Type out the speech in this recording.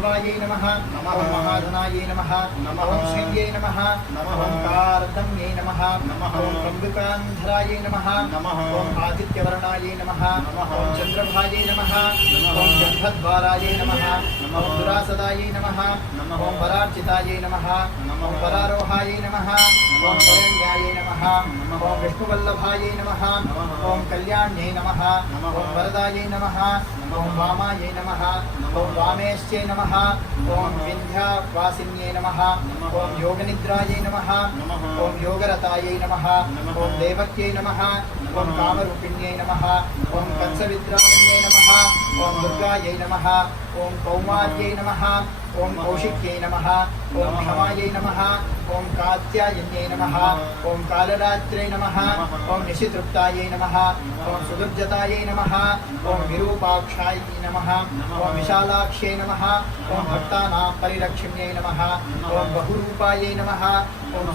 महाभवायै नमः ओम महाधनायै नमः ओम श्रीयै नमः ओम कारतम्यै नमः ओम कम्बिकान्धरायै नमः ओम आदित्यवर्णायै नमः ओम चंद्रभायै नमः ओम गंधद्वारायै नमः ओम दुरासदायै नमः ओम परार्चितायै नमः ओम परारोहायै नमः ओम वरेण्यायै नमः ओम विष्णुवल्लभायै नमः ओम कल्याण्यै नमः ओम वरदायै नमः ओम वामायै नमः ओम वामेश्यै नमः ओम विन्ध्यावासिन्यै नमः ओम योगनिद्रायै नमः ओम योगरतायै नमः ओम देवक्यै नमः ओम कामरूपिण्यै नमः ओम कंसविद्रामण्यै नमः ओम दुर्गायै नमः ओम कौमार्यै नमः ओम कौशिक्यै नमः ओम क्षमायै नमः ओम कात्यायन्यै नमः ओम कालरात्रै नमः ओम निशितृप्तायै नमः ओम सुदुर्जतायै नमः ओम विरूपाक्षायै नमः ओम विशालाक्ष्यै नमः ओम भक्तानां परिरक्षिण्यै नमः ओम बहुरूपायै नमः ओम